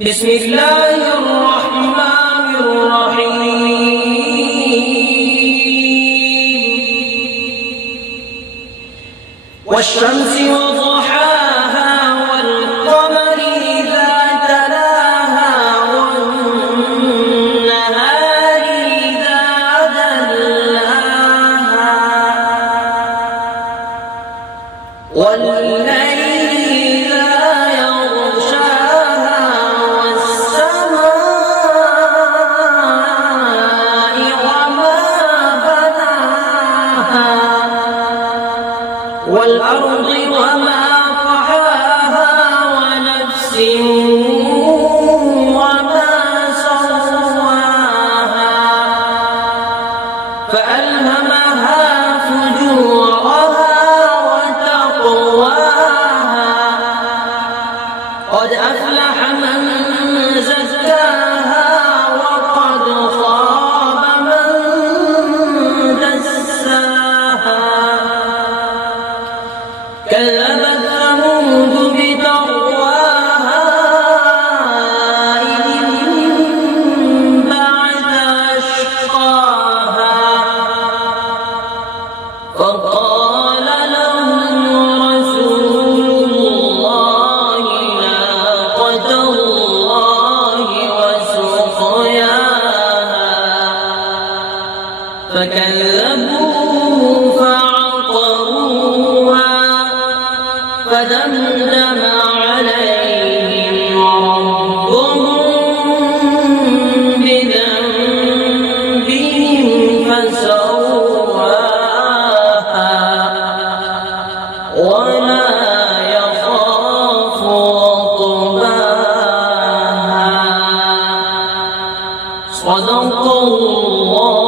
بسم الله الرحمن الرحيم والشمس وضحاها والقمر إذا تلاها والنهار إذا جلاها والليل إذا يغشاها والسماء وما بناها والأرض وما طحاها ونفس وما سواها فألهمها فجورها وتقواها قد أفلح من زكاها وقد خاب من دساها كذبت ثمود بطغواها إذ انبعث أشقاها فقال لهم رسول الله ناقة الله وسقياها فكذبوه فعقروها فدمدم عليهم ربهم بذنبهم فسواها ولا يخاف عقباها صدق الله